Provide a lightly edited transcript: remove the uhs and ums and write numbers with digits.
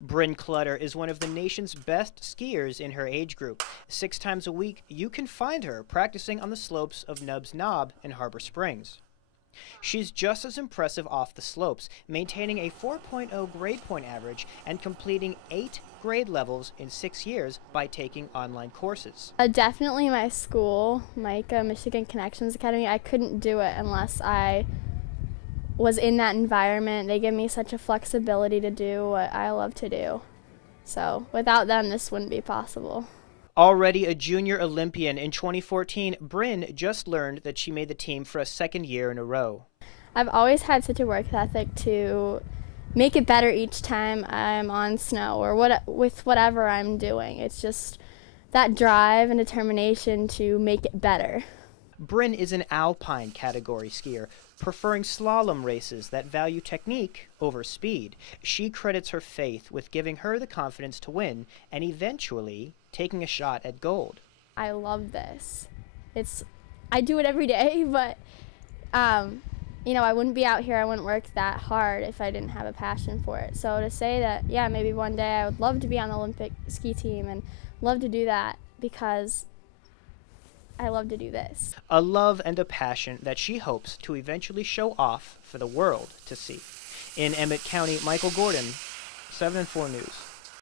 Bryn Clutter is one of the nation's best skiers in her age group. 6 times a week, you can find her practicing on the slopes of Nubbs Knob in Harbor Springs. She's just as impressive off the slopes, maintaining a 4.0 grade point average and completing 8 grade levels in 6 years by taking online courses. Definitely my school, MICA, Michigan Connections Academy. I couldn't do it unless I was in that environment. They give me such a flexibility to do what I love to do. So without them, this wouldn't be possible. Already a junior Olympian in 2014, Bryn just learned that she made the team for a 2nd year in a row. I've always had such a work ethic to make it better each time I'm on snow or with whatever I'm doing. It's just that drive and determination to make it better. Bryn is an alpine category skier, preferring slalom races that value technique over speed. She credits her faith with giving her the confidence to win and eventually taking a shot at gold. I love this. I do it every day, but I wouldn't be out here, I wouldn't work that hard if I didn't have a passion for it. So to say that, yeah, maybe one day I would love to be on the Olympic ski team and love to do that because I love to do this. A love and a passion that she hopes to eventually show off for the world to see. In Emmett County, Michael Gordon, 7 and 4 News.